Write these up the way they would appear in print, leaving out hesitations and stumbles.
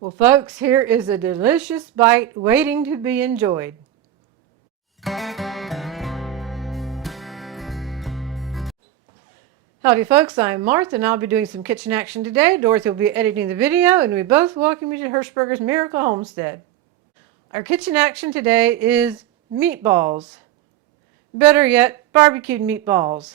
Well, folks, here is a delicious bite waiting to be enjoyed. Howdy, folks. I'm Martha, and I'll be doing some kitchen action today. Dorothy will be editing the video, and we both welcome you to Hirschberger's Miracle Homestead. Our kitchen action today is meatballs. Better yet, barbecued meatballs.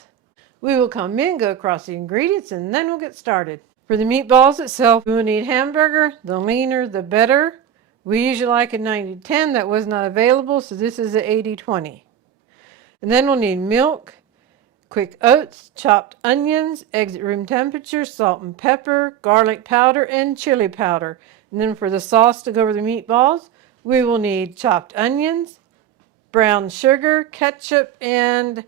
We will come in, go across the ingredients, and then we'll get started. For the meatballs itself, we will need Hamburger. The leaner, the better. We usually like a 90-10. That was not available, so this is a 80-20. And then we'll need milk, quick oats, chopped onions, eggs at room temperature, salt and pepper, garlic powder, and chili powder. And then for the sauce to go over the meatballs, we will need chopped onions, brown sugar, ketchup, and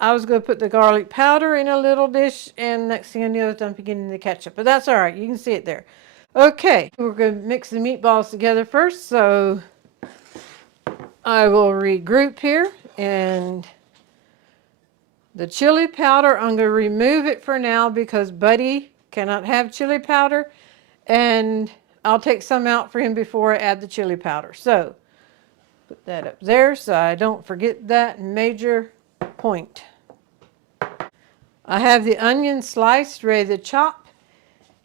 I was going to put the garlic powder in a little dish, and next thing I knew I was dumping it in the ketchup. But that's all right. You can see it there. Okay, we're going to mix the meatballs together first. So I will regroup here. And the chili powder, I'm going to remove it for now because Buddy cannot have chili powder. And I'll take some out for him before I add the chili powder. So put that up there so I don't forget that major point. I have the onion sliced, ready to chop,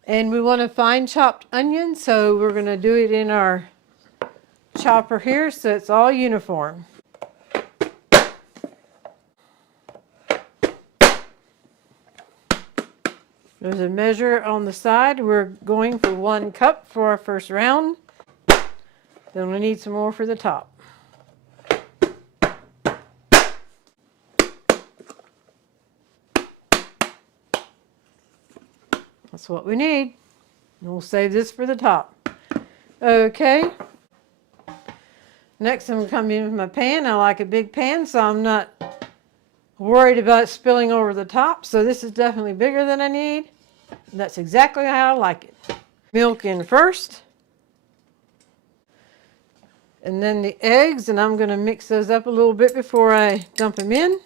and we want a fine chopped onion, so we're going to do it in our chopper here so it's all uniform. There's a measure on the side. We're going for 1 cup for our first round. Then we need some more for the top. That's what we need. And we'll save this for the top. Okay. Next I'm going to come in with my pan. I like a big pan, so I'm not worried about it spilling over the top. So this is definitely bigger than I need. And that's exactly how I like it. Milk in first. And then the eggs, and I'm going to mix those up a little bit before I dump them in.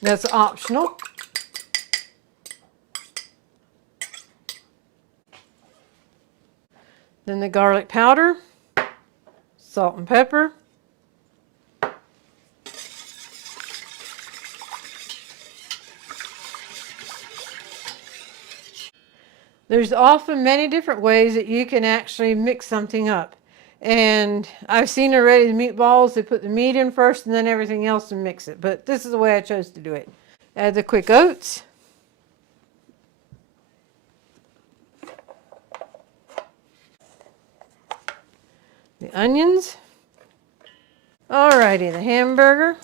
That's optional. Then the garlic powder, salt and pepper. There's often many different ways that you can actually mix something up. And I've seen already the meatballs, they put the meat in first and then everything else and mix it. But this is the way I chose to do it. Add the quick oats. The onions. Alrighty, the hamburger.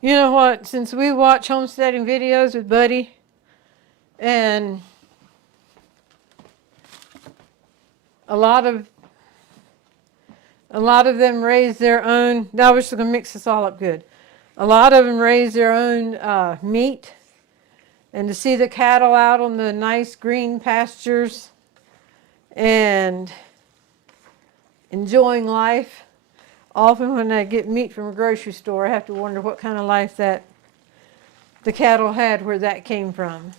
You know what, since we watch homesteading videos with Buddy, and a lot of them raise their own. Now we're just going to mix this all up good. A lot of them raise their own meat. And to see the cattle out on the nice green pastures and enjoying life. Often when I get meat from a grocery store, I have to wonder what kind of life that the cattle had, where that came from.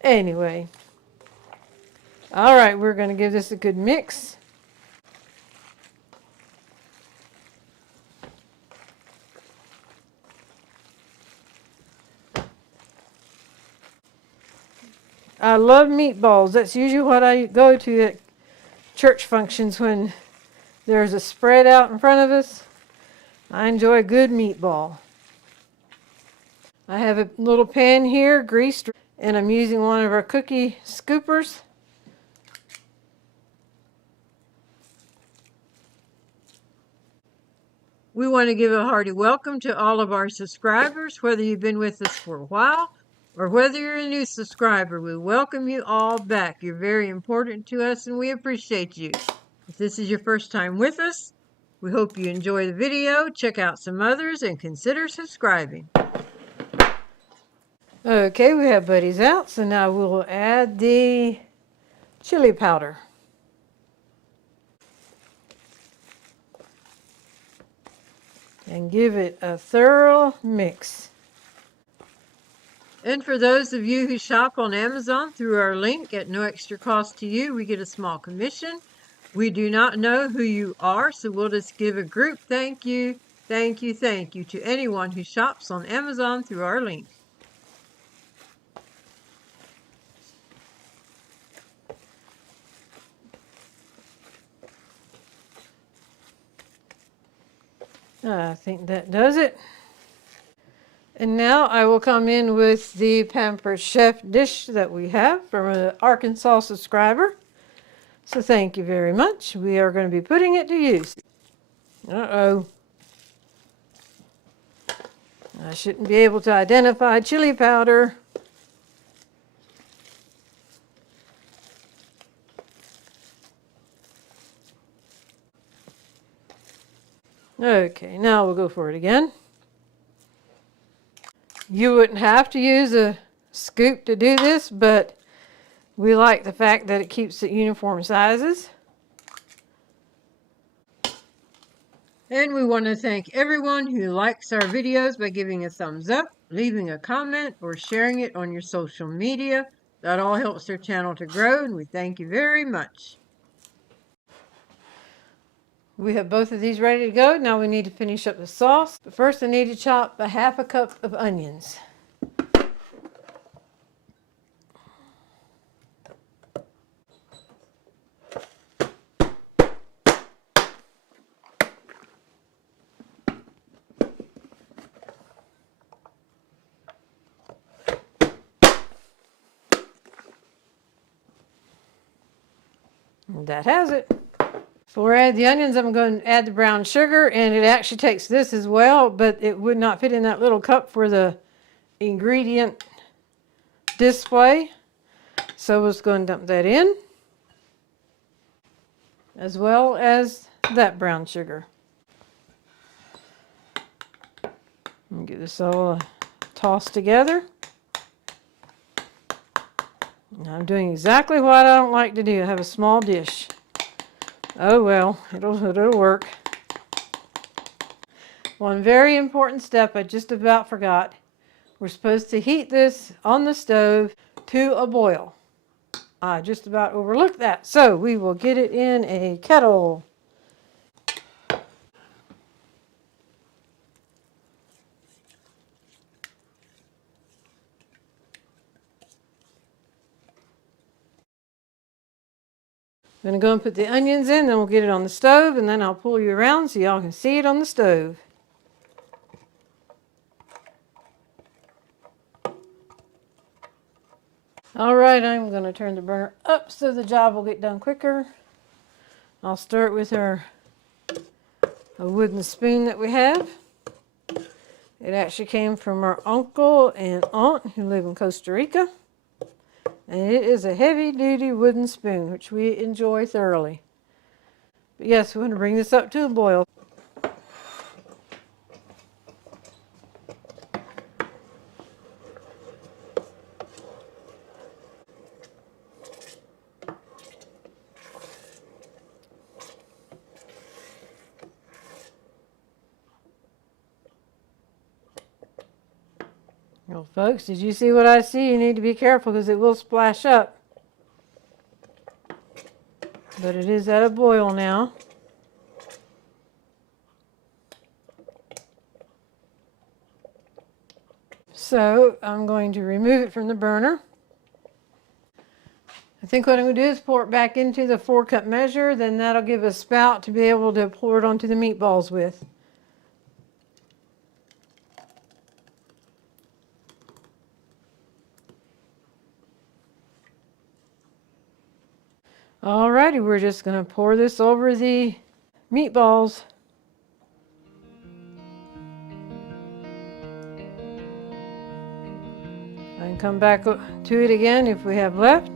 Anyway. All right, we're going to give this a good mix. I love meatballs. That's usually what I go to at church functions when there's a spread out in front of us. I enjoy a good meatball. I have a little pan here, greased, and I'm using one of our cookie scoopers. We want to give a hearty welcome to all of our subscribers, whether you've been with us for a while or whether you're a new subscriber. We welcome you all back. You're very important to us and we appreciate you. If this is your first time with us, we hope you enjoy the video, check out some others, and consider subscribing. Okay, we have buddies out, so now we'll add the chili powder. And give it a thorough mix. And for those of you who shop on Amazon through our link at no extra cost to you, we get a small commission. We do not know who you are, so we'll just give a group thank you, thank you, thank you to anyone who shops on Amazon through our link. I think that does it. And now I will come in with the Pampered Chef dish that we have from an Arkansas subscriber. So thank you very much. We are going to be putting it to use. Uh-oh. I shouldn't be able to identify chili powder. Okay, now we'll go for it again. You wouldn't have to use a scoop to do this, but we like the fact that it keeps it uniform sizes. And we want to thank everyone who likes our videos by giving a thumbs up, leaving a comment, or sharing it on your social media. That all helps our channel to grow, and we thank you very much. We have both of these ready to go. Now we need to finish up the sauce. But first I need to chop a half a cup of onions. And that has it. Before I add the onions, I'm going to add the brown sugar, and it actually takes this as well, but it would not fit in that little cup for the ingredient display. So we're just going to dump that in, as well as that brown sugar. And get this all tossed together. I'm doing exactly what I don't like to do. I have a small dish. Oh well, it'll work. One very important step I just about forgot. We're supposed to heat this on the stove to a boil. I just about overlooked that. So we will get it in a kettle. I'm going to go and put the onions in, then we'll get it on the stove, and then I'll pull you around so y'all can see it on the stove. All right, I'm going to turn the burner up so the job will get done quicker. I'll start with a wooden spoon that we have. It actually came from our uncle and aunt who live in Costa Rica. And it is a heavy-duty wooden spoon, which we enjoy thoroughly. But yes, we're going to bring this up to a boil. Well, folks, did you see what I see? You need to be careful because it will splash up. But it is at a boil now. So I'm going to remove it from the burner. I think what I'm going to do is pour it back into the 4-cup measure. Then that'll give a spout to be able to pour it onto the meatballs with. Alrighty, we're just going to pour this over the meatballs. And come back to it again if we have left.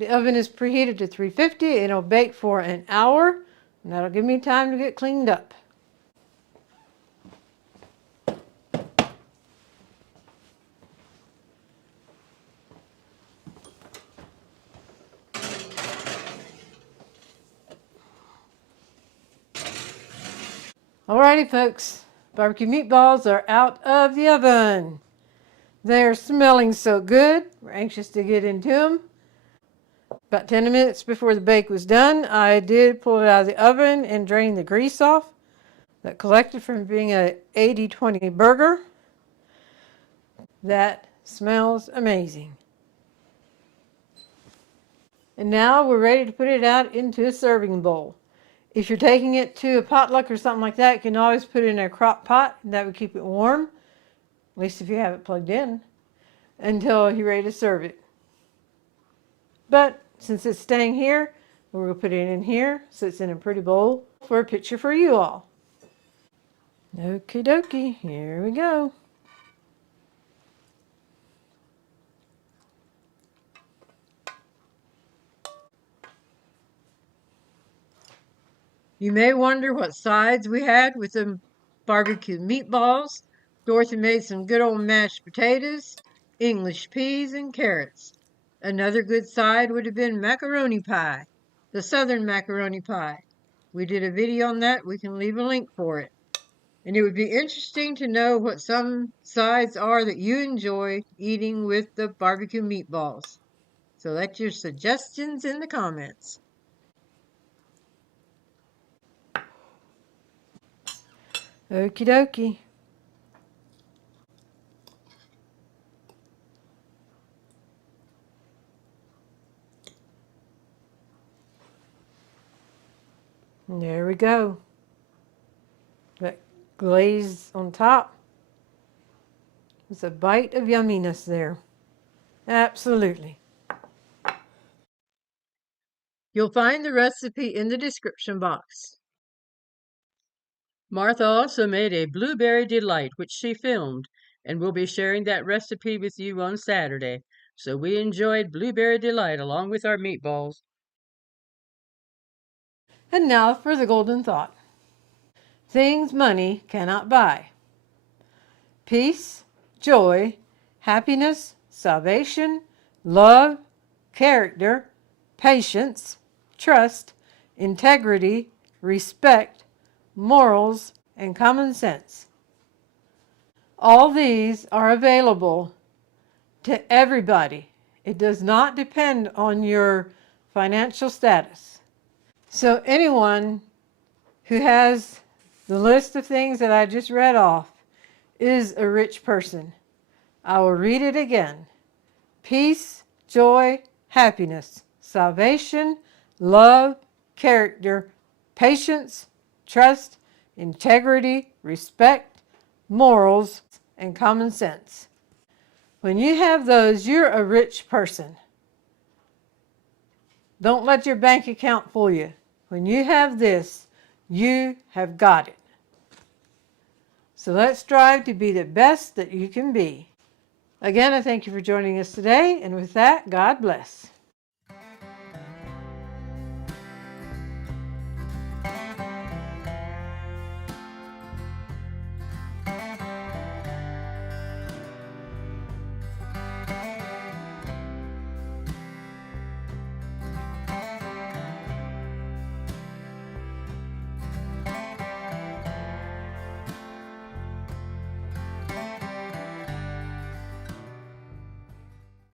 The oven is preheated to 350 and it'll bake for an hour. And that'll give me time to get cleaned up. Alrighty folks, barbecue meatballs are out of the oven. They're smelling so good. We're anxious to get into them. About 10 minutes before the bake was done, I did pull it out of the oven and drain the grease off that collected from being a 80-20 burger. That smells amazing. And now we're ready to put it out into a serving bowl. If you're taking it to a potluck or something like that, you can always put it in a crock pot. That would keep it warm, at least if you have it plugged in, until you're ready to serve it. But since it's staying here, we're going to put it in here so it's in a pretty bowl for a picture for you all. Okie dokie, here we go. You may wonder what sides we had with the barbecue meatballs. Dorothy made some good old mashed potatoes, English peas, and carrots. Another good side would have been macaroni pie, the southern macaroni pie. We did a video on that. We can leave a link for it. And it would be interesting to know what some sides are that you enjoy eating with the barbecue meatballs. So let your suggestions in the comments. Okie dokie. And there we go. That glaze on top. It's a bite of yumminess there. Absolutely. You'll find the recipe in the description box. Martha also made a blueberry delight, which she filmed, and we'll be sharing that recipe with you on Saturday. So we enjoyed blueberry delight along with our meatballs. And now for the golden thought. Things money cannot buy. Peace, joy, happiness, salvation, love, character, patience, trust, integrity, respect, morals, and common sense. All these are available to everybody. It does not depend on your financial status. So anyone who has the list of things that I just read off is a rich person. I will read it again. Peace, joy, happiness, salvation, love, character, patience, trust, integrity, respect, morals, and common sense. When you have those, you're a rich person. Don't let your bank account fool you. When you have this, you have got it. So let's strive to be the best that you can be. Again, I thank you for joining us today, and with that, God bless.